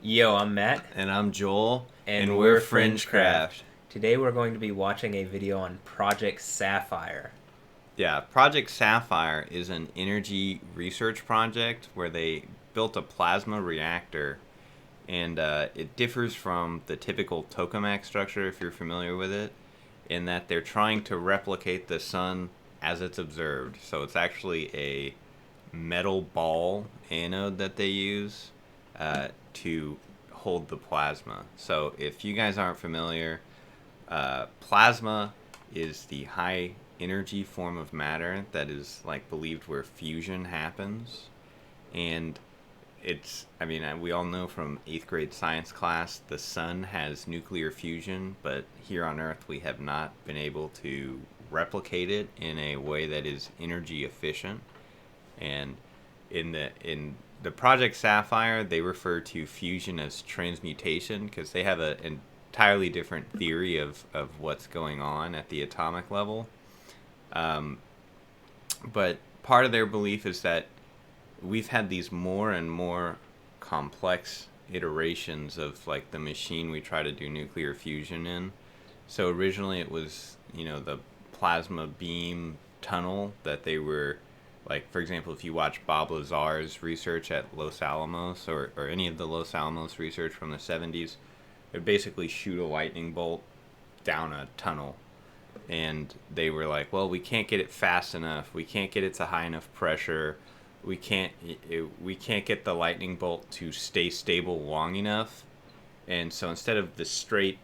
Yo, I'm Matt. And I'm Joel. And we're FringeCraft. Today we're going to be watching a video on Project SAFIRE. Yeah, Project SAFIRE is an energy research project where they built a plasma reactor. And it differs from the typical tokamak structure, if you're familiar with it, in that they're trying to replicate the sun as it's observed. So it's actually a metal ball anode that they use to hold the plasma. So if you guys aren't familiar, plasma is the high energy form of matter that is like believed where fusion happens. And we all know from 8th grade science class, the sun has nuclear fusion, but here on Earth we have not been able to replicate it in a way that is energy efficient. And in the Project SAFIRE, they refer to fusion as transmutation because they have an entirely different theory of what's going on at the atomic level. But part of their belief is that we've had these more and more complex iterations of like the machine we try to do nuclear fusion in. So originally it was, the plasma beam tunnel that they were, like, for example, if you watch Bob Lazar's research at Los Alamos or any of the Los Alamos research from the 70s, it would basically shoot a lightning bolt down a tunnel. And they were like, well, we can't get it fast enough. We can't get it to high enough pressure. We can't get the lightning bolt to stay stable long enough. And so instead of the straight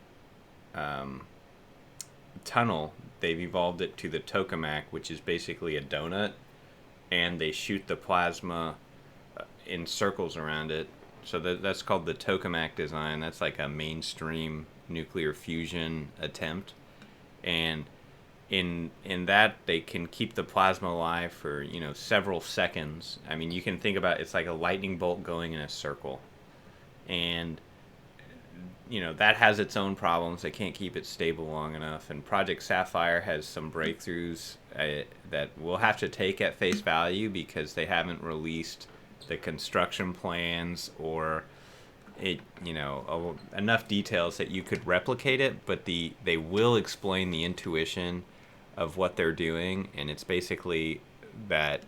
tunnel, they've evolved it to the tokamak, which is basically a donut. And they shoot the plasma in circles around it. So that's called the tokamak design. That's like a mainstream nuclear fusion attempt. And in that, they can keep the plasma alive for, several seconds. I mean, you can think about it's like a lightning bolt going in a circle. And, that has its own problems. They can't keep it stable long enough. And Project SAFIRE has some breakthroughs that we'll have to take at face value because they haven't released the construction plans or enough details that you could replicate it, but they will explain the intuition of what they're doing. And it's basically that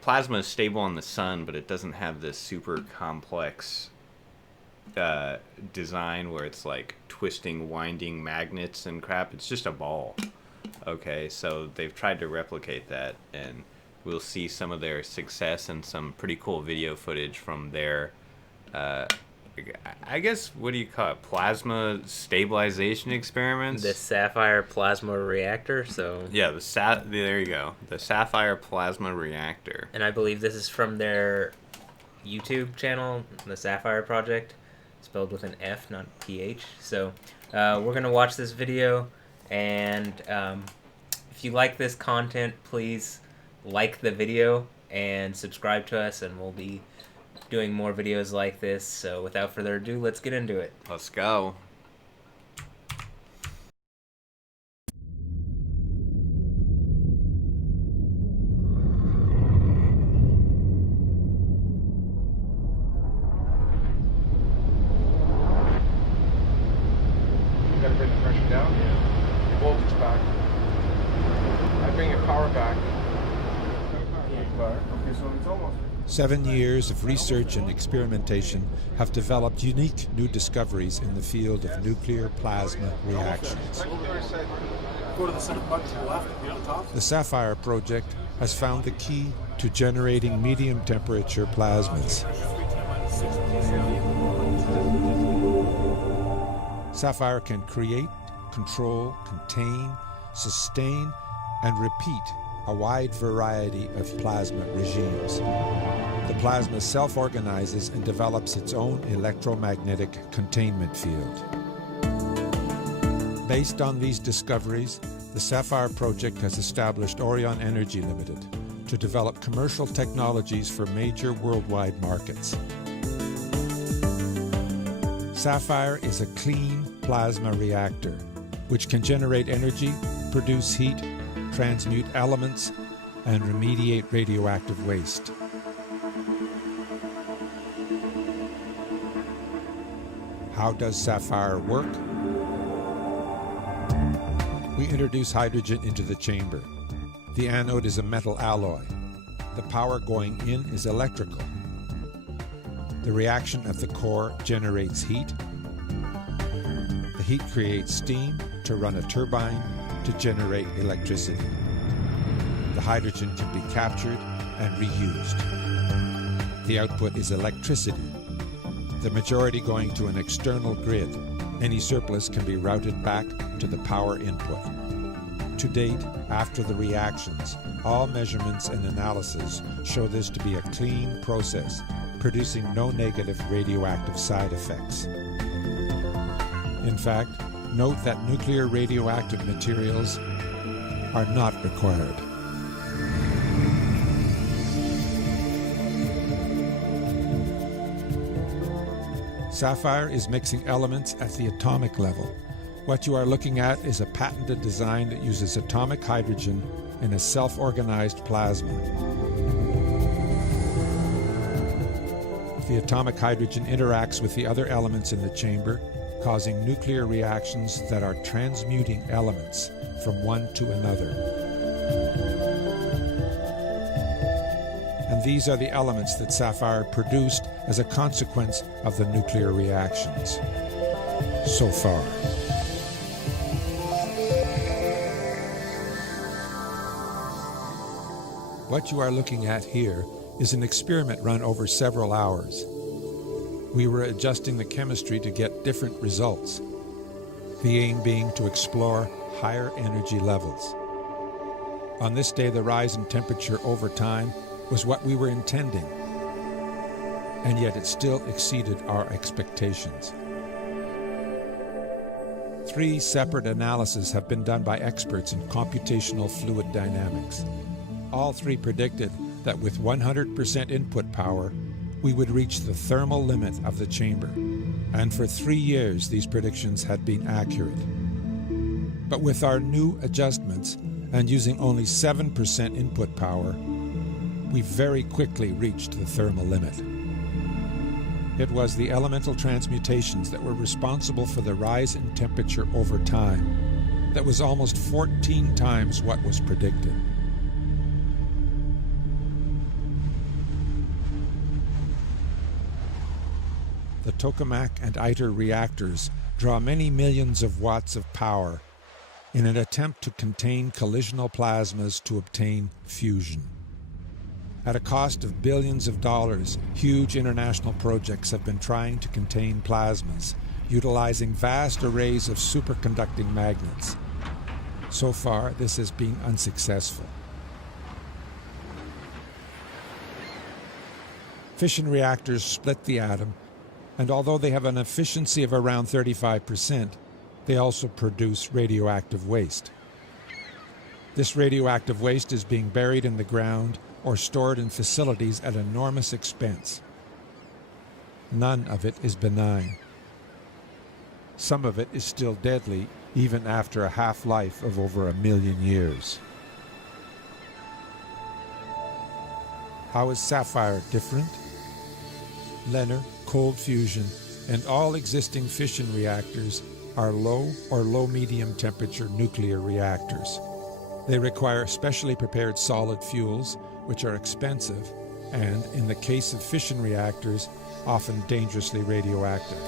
plasma is stable on the sun, but it doesn't have this super complex design where it's like twisting, winding magnets and crap. It's just a ball. Okay, so they've tried to replicate that, and we'll see some of their success and some pretty cool video footage from their I guess, what do you call it, plasma stabilization experiments? The SAFIRE plasma reactor. So yeah, there you go, the SAFIRE plasma reactor. And I believe this is from their YouTube channel, the SAFIRE project, spelled with an F, not PH. So we're gonna watch this video, and if you like this content, please like the video and subscribe to us, and we'll be doing more videos like this. So without further ado, let's get into it. Let's go. You gotta bring the pressure down. Yeah. Your voltage back. I bring your power back. Okay, so it's almost 7 years of research and experimentation have developed unique new discoveries in the field of nuclear plasma reactions. Go to the center button to the left, on top. The SAFIRE project has found the key to generating medium temperature plasmas. SAFIRE can create, control, contain, sustain, and repeat a wide variety of plasma regimes. The plasma self-organizes and develops its own electromagnetic containment field. Based on these discoveries, the SAFIRE project has established Orion Energy Limited to develop commercial technologies for major worldwide markets. SAFIRE is a clean plasma reactor, which can generate energy, produce heat, transmute elements, and remediate radioactive waste. How does SAFIRE work? We introduce hydrogen into the chamber. The anode is a metal alloy. The power going in is electrical. The reaction at the core generates heat. The heat creates steam to run a turbine to generate electricity. The hydrogen can be captured and reused. The output is electricity, the majority going to an external grid. Any surplus can be routed back to the power input. To date, after the reactions, all measurements and analysis show this to be a clean process, producing no negative radioactive side effects. In fact, note that nuclear radioactive materials are not required. SAFIRE is mixing elements at the atomic level. What you are looking at is a patented design that uses atomic hydrogen in a self-organized plasma. The atomic hydrogen interacts with the other elements in the chamber, causing nuclear reactions that are transmuting elements from one to another. And these are the elements that SAFIRE produced as a consequence of the nuclear reactions. So far. What you are looking at here is an experiment run over several hours. We were adjusting the chemistry to get different results, the aim being to explore higher energy levels. On this day, the rise in temperature over time was what we were intending, and yet it still exceeded our expectations. 3 separate analyses have been done by experts in computational fluid dynamics. All 3 predicted that with 100% input power, we would reach the thermal limit of the chamber. And for 3 years, these predictions had been accurate. But with our new adjustments and using only 7% input power, we very quickly reached the thermal limit. It was the elemental transmutations that were responsible for the rise in temperature over time. That was almost 14 times what was predicted. The tokamak and ITER reactors draw many millions of watts of power in an attempt to contain collisional plasmas to obtain fusion. At a cost of billions of dollars, huge international projects have been trying to contain plasmas, utilizing vast arrays of superconducting magnets. So far, this has been unsuccessful. Fission reactors split the atom, and although they have an efficiency of around 35%, they also produce radioactive waste. This radioactive waste is being buried in the ground or stored in facilities at enormous expense. None of it is benign. Some of it is still deadly, even after a half-life of over 1 million years. How is SAFIRE different? Leonard, cold fusion, and all existing fission reactors are low or low-medium temperature nuclear reactors. They require specially prepared solid fuels, which are expensive, and, in the case of fission reactors, often dangerously radioactive.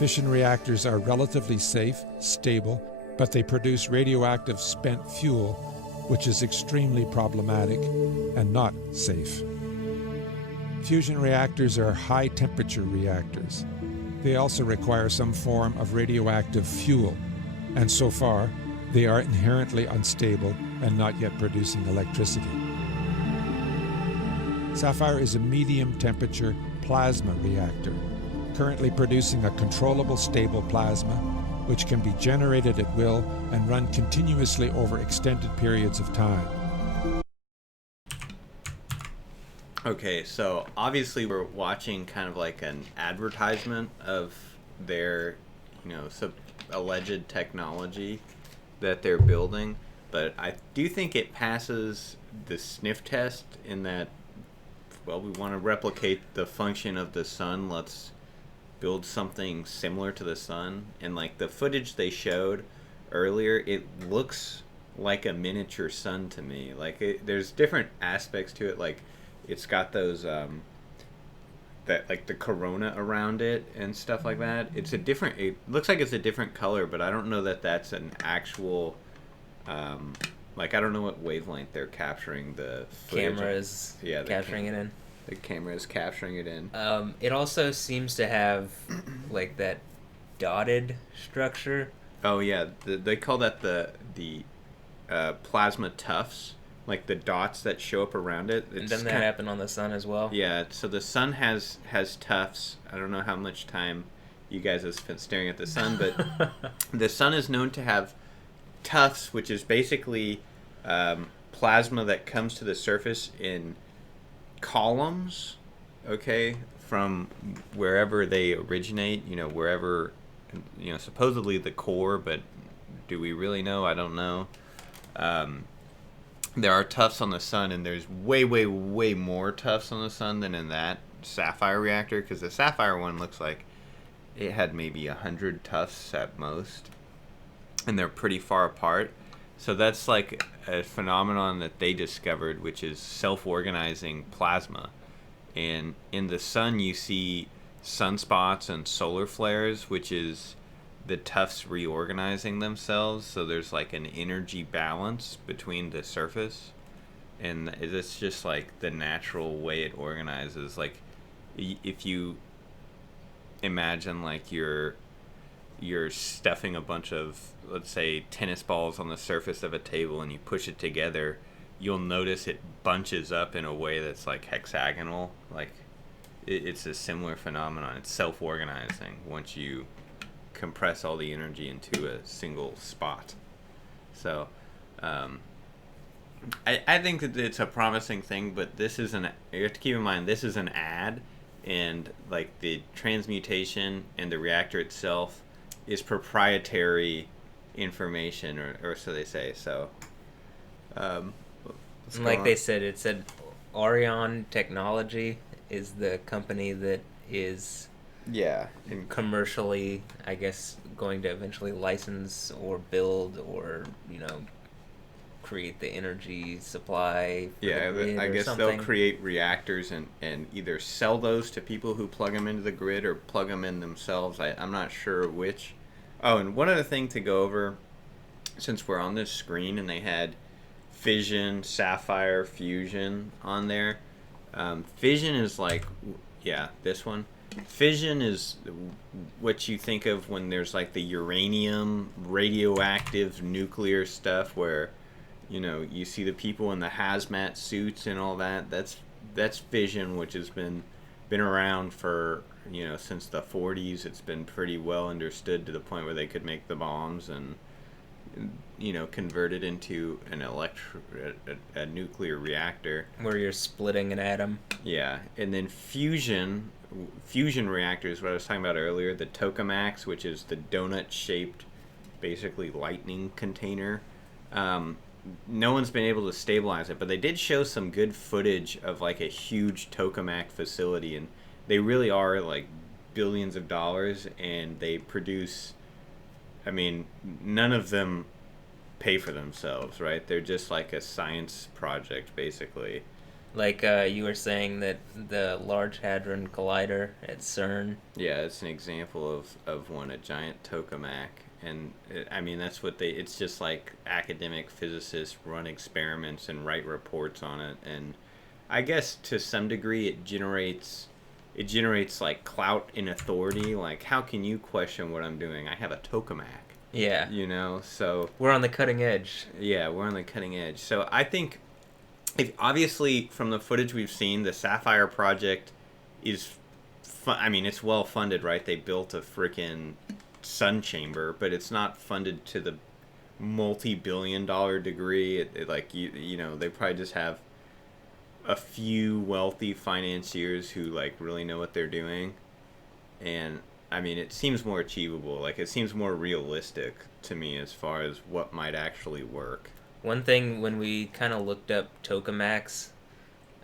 Fission reactors are relatively safe, stable, but they produce radioactive spent fuel, which is extremely problematic and not safe. Fusion reactors are high-temperature reactors. They also require some form of radioactive fuel, and so far, they are inherently unstable and not yet producing electricity. SAFIRE is a medium-temperature plasma reactor, currently producing a controllable stable plasma, which can be generated at will and run continuously over extended periods of time. Okay, so obviously we're watching kind of like an advertisement of their, alleged technology that they're building, but I do think it passes the sniff test in that, well, we want to replicate the function of the sun. Let's build something similar to the sun, and like the footage they showed earlier, it looks like a miniature sun to me. Like there's different aspects to it. Like it's got those that like the corona around it and stuff like that. It's a different. It looks like it's a different color, but I don't know that that's an actual. Like I don't know what wavelength they're capturing the footage. Camera is capturing it in. The camera is capturing it in. It also seems to have like that dotted structure. Oh yeah, they call that the plasma tufts, like the dots that show up around it. And doesn't that happen on the sun as well? Yeah, so the sun has tufts. I don't know how much time you guys have spent staring at the sun, but the sun is known to have tufts, which is basically plasma that comes to the surface in columns, okay, from wherever they originate, wherever, supposedly the core, but do we really know? I don't know. There are tufts on the sun, and there's way, way, way more tufts on the sun than in that SAFIRE reactor, because the SAFIRE one looks like it had maybe 100 tufts at most, and they're pretty far apart. So that's like a phenomenon that they discovered, which is self-organizing plasma. And in the sun, you see sunspots and solar flares, which is the tufts reorganizing themselves. So there's like an energy balance between the surface. And it's just like the natural way it organizes. Like if you imagine like you're stuffing a bunch of, let's say, tennis balls on the surface of a table and you push it together, you'll notice it bunches up in a way that's like hexagonal. Like it's a similar phenomenon. It's self-organizing once you compress all the energy into a single spot. So I think that it's a promising thing, but you have to keep in mind this is an ad, and like the transmutation and the reactor itself is proprietary information, or so they say. So, like they said, it said Orion Technology is the company that is commercially, I guess, going to eventually license or build or create the energy supply. I guess something. They'll create reactors and either sell those to people who plug them into the grid or plug them in themselves. I'm not sure which. Oh, and one other thing to go over, since we're on this screen and they had fission, SAFIRE, fusion on there. Fission is like, this one. Fission is what you think of when there's like the uranium, radioactive, nuclear stuff where, you see the people in the hazmat suits and all that. That's fission, which has been around for, since the 40s. It's been pretty well understood to the point where they could make the bombs and, convert it into a nuclear reactor. Where you're splitting an atom. Yeah, and then fusion reactors, what I was talking about earlier, the tokamaks, which is the donut-shaped, basically lightning container. No one's been able to stabilize it, but they did show some good footage of like a huge tokamak facility, and they really are like billions of dollars, and they produce, none of them pay for themselves, right? They're just like a science project, basically. Like you were saying that the Large Hadron Collider at CERN. Yeah, it's an example of one, a giant tokamak. And that's what it's just like academic physicists run experiments and write reports on it. And I guess to some degree it generates like clout and authority. Like, how can you question what I'm doing? I have a tokamak. Yeah. So we're on the cutting edge. Yeah, we're on the cutting edge. So I think, obviously from the footage we've seen, the SAFIRE project is, it's well funded, right? They built a freaking sun chamber, but it's not funded to the multi-billion-dollar degree. They probably just have a few wealthy financiers who like really know what they're doing, and it seems more achievable. Like, it seems more realistic to me as far as what might actually work. One thing, when we kind of looked up tokamaks,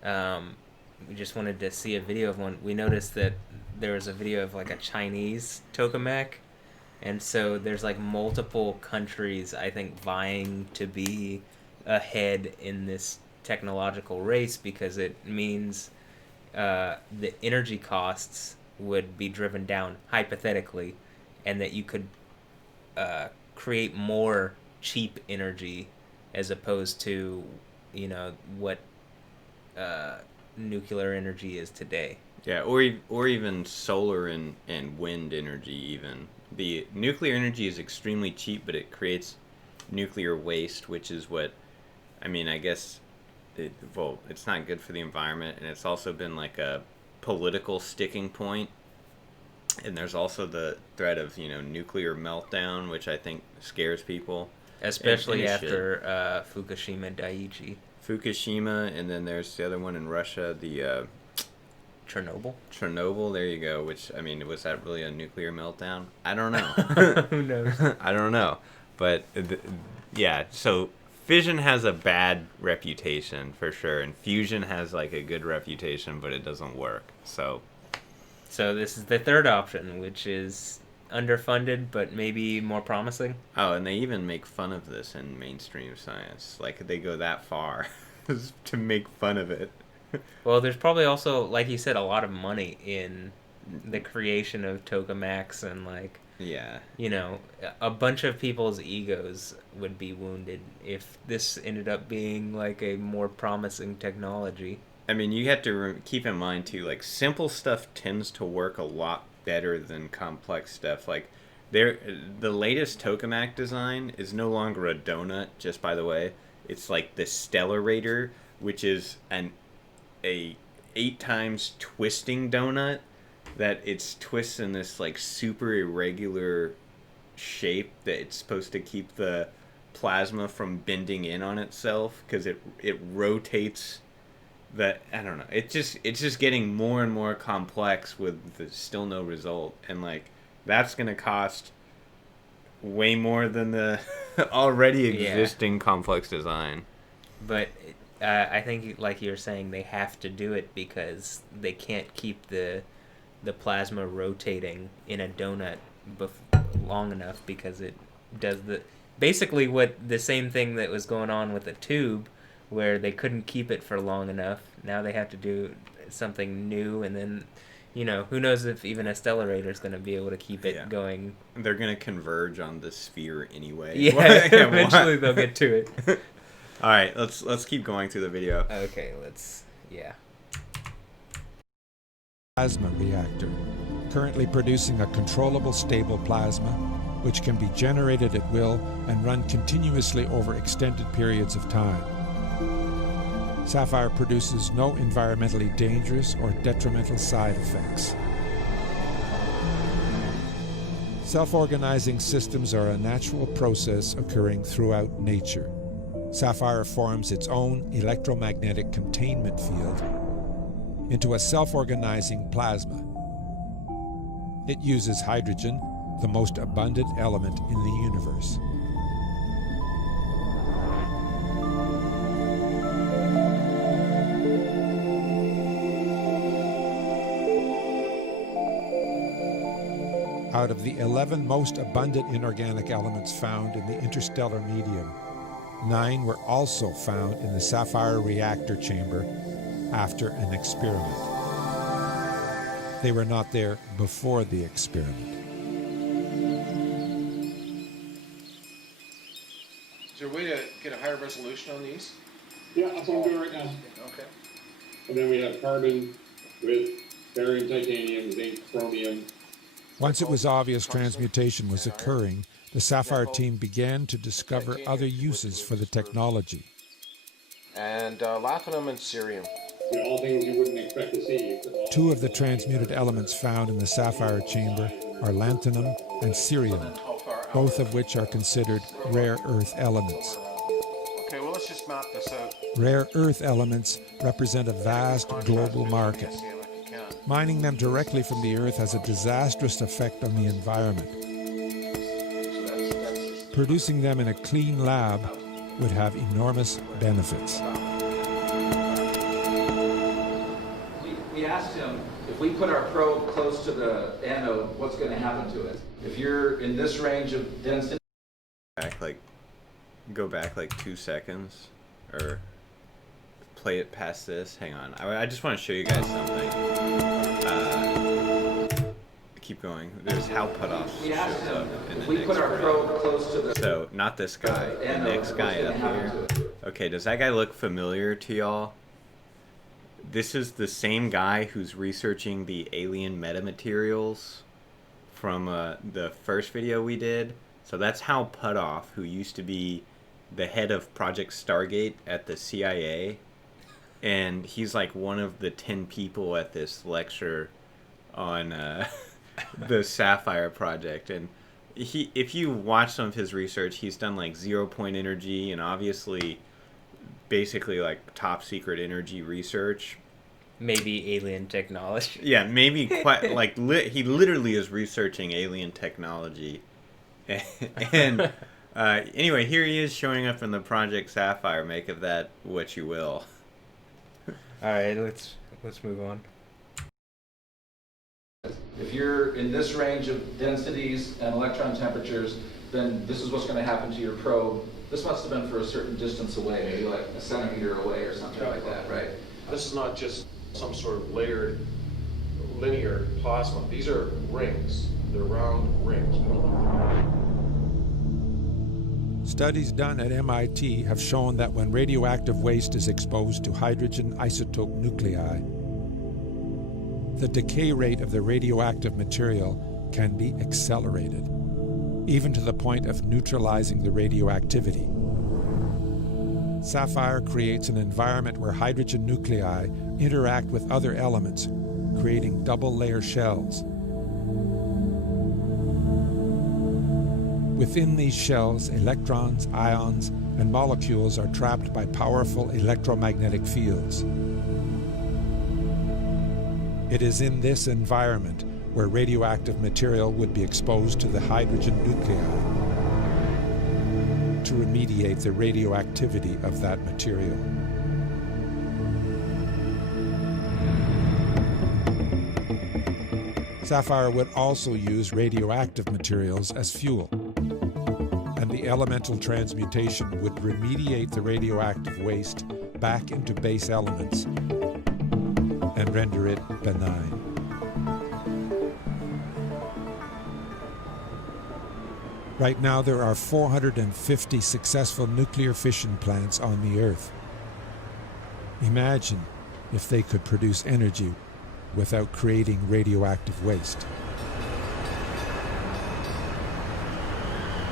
we just wanted to see a video of one. We noticed that there was a video of like a Chinese tokamak, and so there's like multiple countries, I think, vying to be ahead in this technological race, because it means the energy costs would be driven down hypothetically, and that you could create more cheap energy as opposed to, you know, what nuclear energy is today. Yeah, or even solar and wind energy even. The nuclear energy is extremely cheap, but it creates nuclear waste, which is what, I mean, I guess, it's not good for the environment, and it's also been like a political sticking point. And there's also the threat of, you know, nuclear meltdown, which I think scares people. Especially after Fukushima Daiichi. Fukushima, and then there's the other one in Russia, the Chernobyl. Chernobyl, there you go. Which, I mean, was that really a nuclear meltdown? I don't know. Who knows? I don't know. But, yeah, so fission has a bad reputation, for sure. And fusion has, like, a good reputation, but it doesn't work. So this is the third option, which is underfunded, but maybe more promising. Oh, and they even make fun of this in mainstream science. Like, they go that far to make fun of it. Well, there's probably also, like you said, a lot of money in the creation of tokamaks, and, like, yeah, you know, a bunch of people's egos would be wounded if this ended up being like a more promising technology. I mean, you have to keep in mind too, like, simple stuff tends to work a lot better than complex stuff. Like, the latest tokamak design is no longer a donut, just by the way. It's like the Stellarator, which is a 8 times twisting donut that it's twists in this like super irregular shape that it's supposed to keep the plasma from bending in on itself, because it rotates. That, I don't know, it's just getting more and more complex with still no result, and like that's gonna cost way more than the already existing complex design. But I think, like you're saying, they have to do it because they can't keep the plasma rotating in a donut long enough, because it does basically the same thing that was going on with the tube, where they couldn't keep it for long enough. Now they have to do something new, and then, you know, who knows if even a Stellarator is going to be able to keep it going. They're going to converge on the sphere anyway. Yeah, eventually they'll get to it. All right, let's keep going through the video. Okay, yeah. Plasma reactor, currently producing a controllable stable plasma, which can be generated at will and run continuously over extended periods of time. SAFIRE produces no environmentally dangerous or detrimental side effects. Self-organizing systems are a natural process occurring throughout nature. SAFIRE forms its own electromagnetic containment field into a self-organizing plasma. It uses hydrogen, the most abundant element in the universe. Out of the 11 most abundant inorganic elements found in the interstellar medium, 9 were also found in the SAFIRE reactor chamber after an experiment. They were not there before the experiment. Is there a way to get a higher resolution on these? Yeah, that's what I'm doing right now. Okay. And then we have carbon with barium, titanium, zinc, chromium. Once it was obvious transmutation was occurring, the SAFIRE team began to discover other uses for the technology. And lanthanum and cerium. You know, all things you wouldn't expect to see. 2 of the transmuted elements found in the SAFIRE chamber are lanthanum and cerium, both of which are considered rare earth elements. Okay, well, let's just map this out. Rare earth elements represent a vast global market. Mining them directly from the earth has a disastrous effect on the environment. Producing them in a clean lab would have enormous benefits. We asked him If we put our probe close to the anode, what's going to happen to it? If you're in this range of density... Go back like 2 seconds, or play it past this. Hang on, I just want to show you guys something. Keep going. There's how put-offs shows up in the next frame. So, not this guy, the next guy up here. Okay, does that guy look familiar to y'all? This is the same guy who's researching the alien metamaterials from the first video we did. So that's Hal Puthoff, who used to be the head of Project Stargate at the CIA. And he's like one of the 10 people at this lecture on the SAFIRE project. And if you watch some of his research, he's done like 0-point energy and obviously basically like top secret energy research. Maybe alien technology. Yeah, maybe quite like he literally is researching alien technology. And anyway, here he is showing up in the Project SAFIRE. Make of that what you will. All right, let's move on. If you're in this range of densities and electron temperatures, then this is what's going to happen to your probe. This must have been for a certain distance away, maybe like a centimeter away or something like that, right? This is not just some sort of layered linear plasma. These are rings. They're round rings. Studies done at MIT have shown that when radioactive waste is exposed to hydrogen isotope nuclei, the decay rate of the radioactive material can be accelerated, even to the point of neutralizing the radioactivity. SAFIRE creates an environment where hydrogen nuclei interact with other elements, creating double-layer shells. Within these shells, electrons, ions, and molecules are trapped by powerful electromagnetic fields. It is in this environment where radioactive material would be exposed to the hydrogen nuclei to remediate the radioactivity of that material. SAFIRE would also use radioactive materials as fuel, and the elemental transmutation would remediate the radioactive waste back into base elements and render it benign. Right now, there are 450 successful nuclear fission plants on the Earth. Imagine if they could produce energy without creating radioactive waste.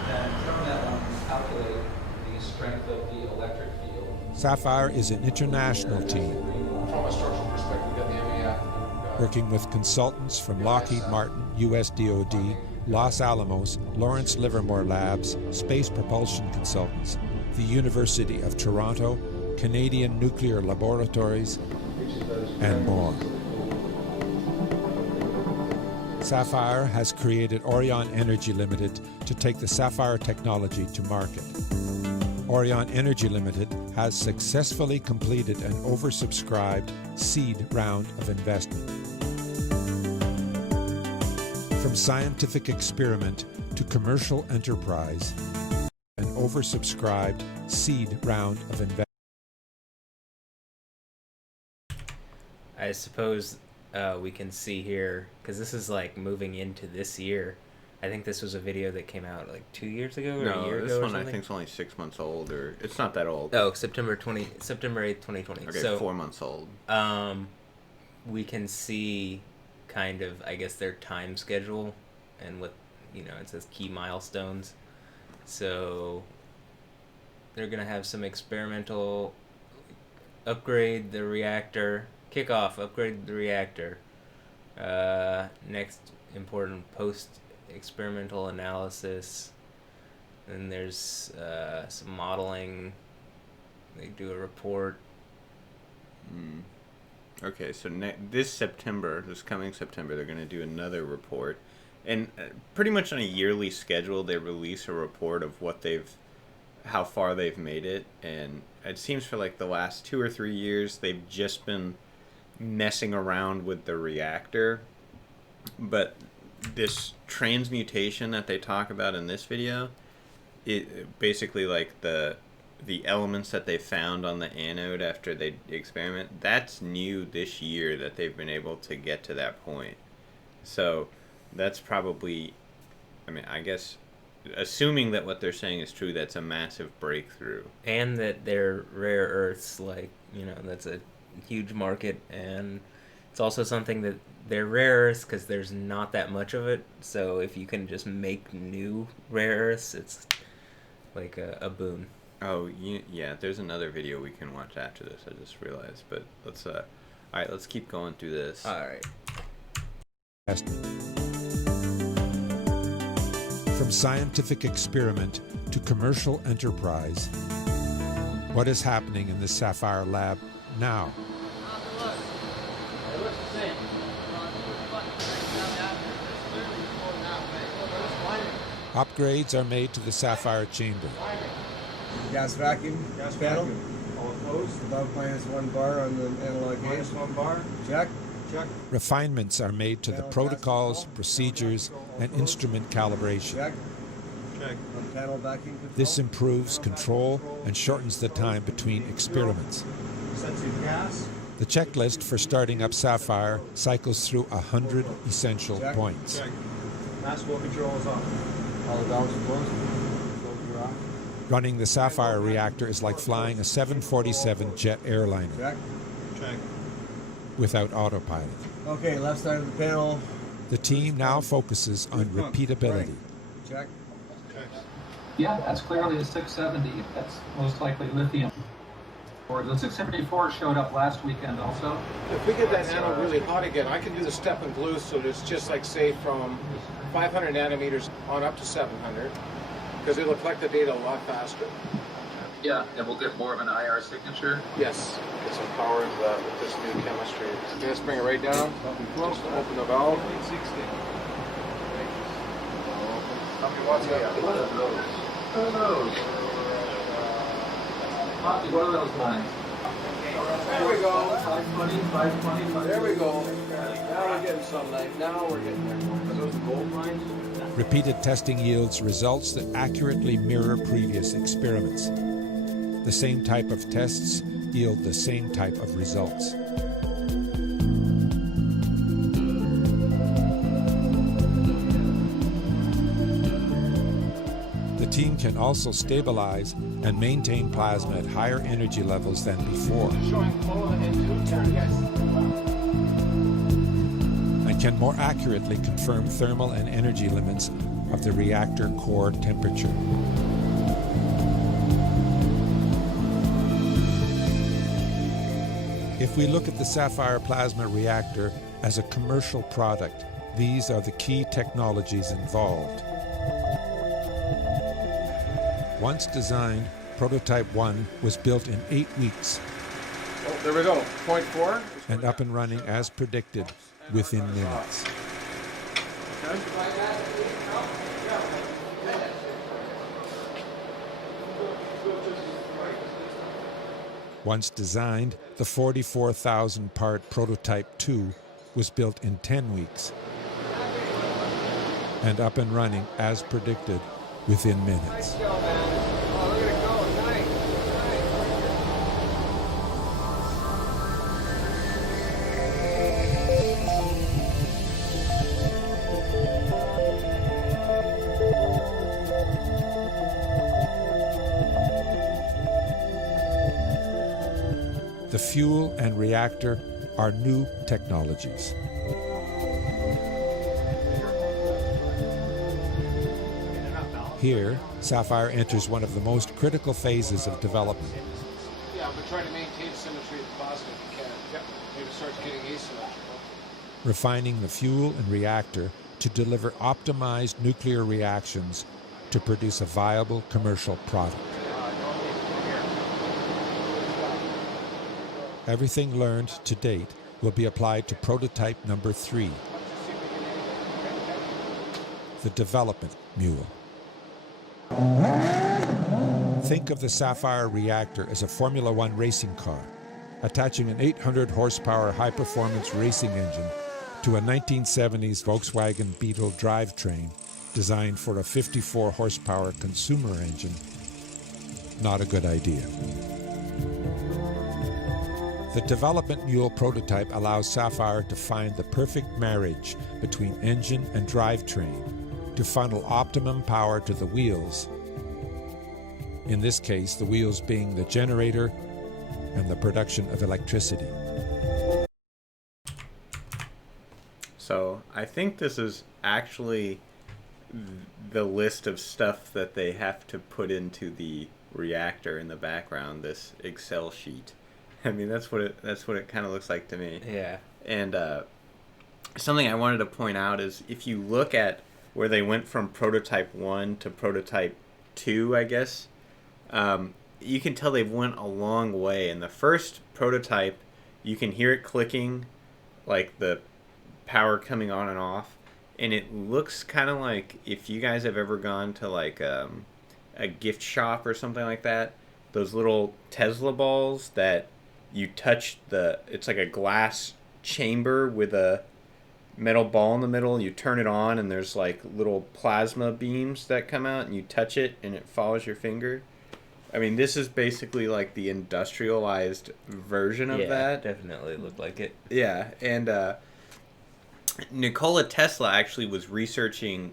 And from that one, calculate the strength of the electric field. SAFIRE is an international team From a structural perspective, we got the MEF. working with consultants from Lockheed Martin, US DoD, Los Alamos, Lawrence Livermore Labs, Space Propulsion Consultants, the University of Toronto, Canadian Nuclear Laboratories, and more. SAFIRE has created Orion Energy Limited to take the SAFIRE technology to market. Orion Energy Limited has successfully completed an oversubscribed seed round of investment. From scientific experiment to commercial enterprise, an oversubscribed seed round of investment. I suppose we can see here, because this is like moving into this year. I think this was a video that came out like 2 years ago or a year ago or something. No, this one I think is only 6 months old, or it's not that old. Oh, September 8th, 2020. Okay, so, 4 months old. We can see kind of, I guess, their time schedule, and what, you know, it says key milestones. So they're gonna have some experimental upgrade the reactor, upgrade the reactor. Next important post-experimental analysis. Then there's some modeling. They do a report. Okay, so this coming September, they're going to do another report. And pretty much on a yearly schedule, they release a report of how far they've made it. And it seems for like the last 2 or 3 years, they've just been messing around with the reactor, but this transmutation that they talk about in this video, it basically like the elements that they found on the anode after they experiment, that's new this year that they've been able to get to that point. So that's probably, I mean, I guess, assuming that what they're saying is true, that's a massive breakthrough. And that they're rare earths, like, that's a huge market, and it's also something that they're rare earths because there's not that much of it. So if you can just make new rare earths, it's like a boon. Oh, yeah, there's another video we can watch after this, I just realized. But let's, all right, let's keep going through this. All right. From scientific experiment to commercial enterprise, what is happening in the SAFIRE lab now? Upgrades are made to the SAFIRE chamber. Gas vacuum, panel. All opposed. Above -1 bar on the analog gauge. -1 bar. Check. Check. Refinements are made to the protocols, procedures, and instrument calibration. Check. Check. On panel vacuum control. This improves control and shortens the time between experiments. Sensing gas. The checklist for starting up SAFIRE cycles through 100 essential points. Check. Mass flow control is on. All the valves are closed. Close off. Running the SAFIRE reactor is like flying a 747 jet airliner. Check. Check. Without autopilot. Okay, left side of the panel. The team now focuses on repeatability. Check. Check. Yeah, that's clearly a 670. That's most likely lithium. Or the 674 showed up last weekend also. If we get that anode really hot again, I can do the step and glue so it's just like, say, from 500 nanometers on up to 700, because it'll collect the data a lot faster. Yeah, and we'll get more of an IR signature. Yes, get some power into that with this new chemistry. Just bring it right down. Just open the valve. 60. How many watts you got? What are those? What are those lines? There we go. 520, 520. There we go. Now we're getting sunlight. Now we're getting there. Are those the gold lines? Repeated testing yields results that accurately mirror previous experiments. The same type of tests yield the same type of results. The team can also stabilize and maintain plasma at higher energy levels than before, Showing flow into turn. Yes. and can more accurately confirm thermal and energy limits of the reactor core temperature. If we look at the SAFIRE plasma reactor as a commercial product, these are the key technologies involved. Once designed, Prototype 1 was built in 8 weeks Oh, there we go. 0.4. and up and running as predicted within minutes. Okay. Once designed, the 44,000-part Prototype 2 was built in 10 weeks and up and running as predicted within minutes. The fuel and reactor are new technologies. Here, SAFIRE enters one of the most critical phases of development. Yeah, but try to maintain symmetry of the plasma if you can. Yep. Maybe it starts getting asymmetrical. Refining the fuel and reactor to deliver optimized nuclear reactions to produce a viable commercial product. Everything learned to date will be applied to prototype number 3, the development mule. Think of the SAFIRE reactor as a Formula One racing car. attaching an 800 horsepower high-performance racing engine to a 1970s Volkswagen Beetle drivetrain designed for a 54 horsepower consumer engine. Not a good idea. The development mule prototype allows SAFIRE to find the perfect marriage between engine and drivetrain to funnel optimum power to the wheels. In this case, the wheels being the generator and the production of electricity. So I think this is actually the list of stuff that they have to put into the reactor in the background, this Excel sheet. I mean, that's what it kind of looks like to me. Yeah. And something I wanted to point out is if you look at where they went from prototype 1 to prototype 2, I guess, you can tell they've went a long way. In the first prototype, you can hear it clicking, like the power coming on and off, and it looks kind of like if you guys have ever gone to like a gift shop or something like that, those little Tesla balls that you touch it's like a glass chamber with a metal ball in the middle, and you turn it on and there's like little plasma beams that come out and you touch it and it follows your finger. I mean, this is basically like the industrialized version of that. Definitely looked like it. Yeah, and Nikola Tesla actually was researching,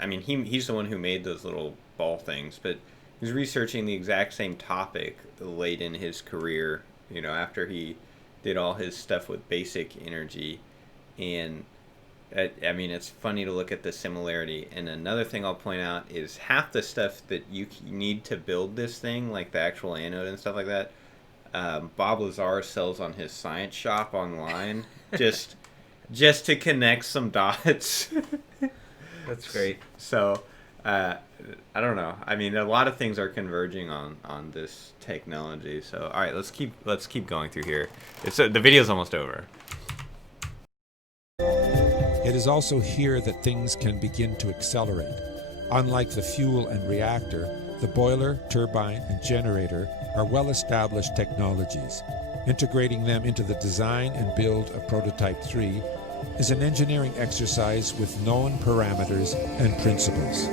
I mean, he's the one who made those little ball things, but he was researching the exact same topic late in his career, you know, after he did all his stuff with basic energy. And I mean, it's funny to look at the similarity. And another thing I'll point out is half the stuff that you need to build this thing, like the actual anode and stuff like that, Bob Lazar sells on his science shop online, just to connect some dots. That's great. So, I don't know. I mean, a lot of things are converging on this technology. So, all right, let's keep going through here. The video's almost over. It is also here that things can begin to accelerate. Unlike the fuel and reactor, the boiler, turbine, and generator are well-established technologies. Integrating them into the design and build of Prototype 3 is an engineering exercise with known parameters and principles.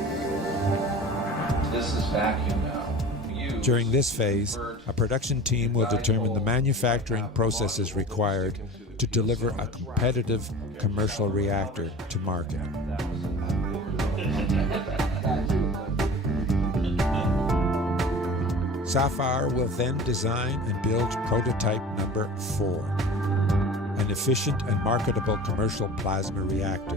This is vacuum now. During this phase, a production team will determine the manufacturing processes required to deliver a competitive commercial reactor to market. SAFIRE will then design and build prototype number 4, an efficient and marketable commercial plasma reactor.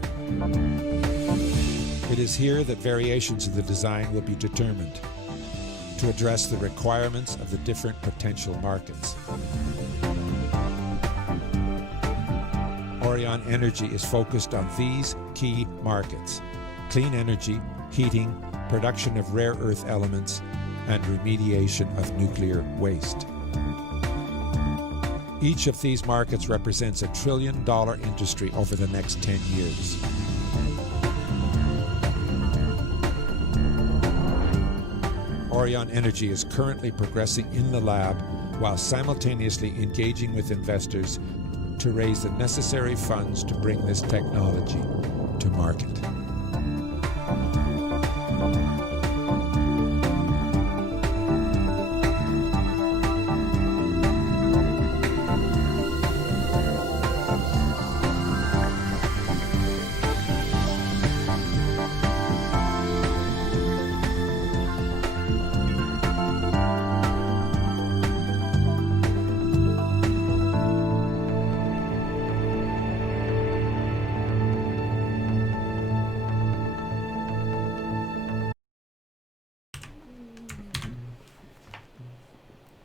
It is here that variations of the design will be determined to address the requirements of the different potential markets. Orion Energy is focused on these key markets: clean energy, heating, production of rare earth elements, and remediation of nuclear waste. Each of these markets represents $1 trillion industry over the next 10 years. Orion Energy is currently progressing in the lab while simultaneously engaging with investors to raise the necessary funds to bring this technology to market.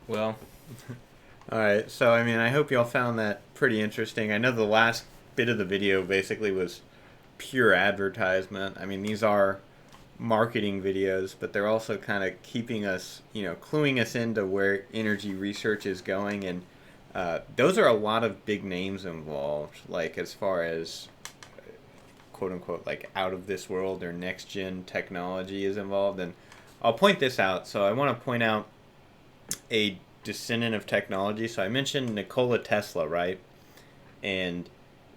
Well, all right. So, I mean, I hope y'all found that pretty interesting. I know the last bit of the video basically was pure advertisement. I mean, these are marketing videos, but they're also kind of keeping us, cluing us into where energy research is going. And those are a lot of big names involved, like as far as quote unquote, like out of this world or next gen technology is involved. And I'll point this out. So I want to point out a descendant of technology. So I mentioned Nikola Tesla, right? And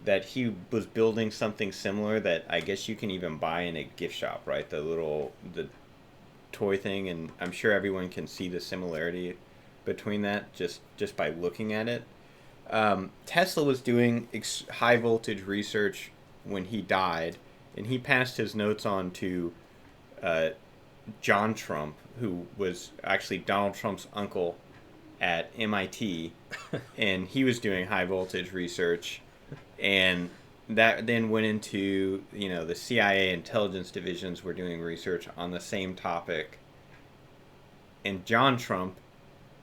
that he was building something similar that I guess you can even buy in a gift shop, right? The toy thing, and I'm sure everyone can see the similarity between that just by looking at it. Tesla was doing high voltage research when he died, and he passed his notes on to John Trump, who was actually Donald Trump's uncle at MIT, and he was doing high voltage research, and that then went into, the CIA intelligence divisions were doing research on the same topic, and John Trump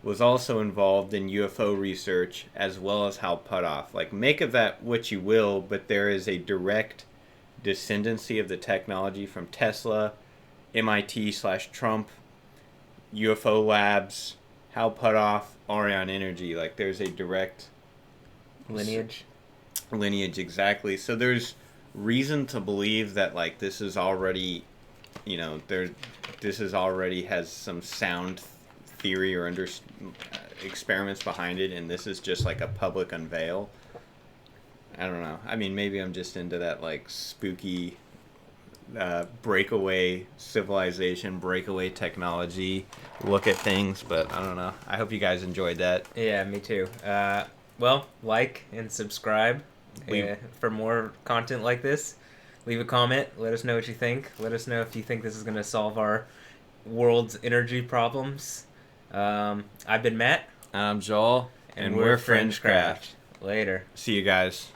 was also involved in UFO research as well as Hal Puthoff. Like, make of that what you will, but there is a direct descendancy of the technology from Tesla, MIT/Trump, UFO labs, Hal Puthoff, Orion Energy. Like, there's a direct Lineage, exactly. So there's reason to believe that, like, this is already, this is already has some sound theory or experiments behind it, and this is just like a public unveil. I don't know. I mean, maybe I'm just into that, like, spooky breakaway civilization, breakaway technology look at things, but I don't know. I hope you guys enjoyed that. Yeah, me too. Well, like and subscribe for more content like this. Leave a comment. Let us know what you think. Let us know if you think this is going to solve our world's energy problems. I've been Matt. I'm Joel, and we're FringeCraft. Later. See you guys.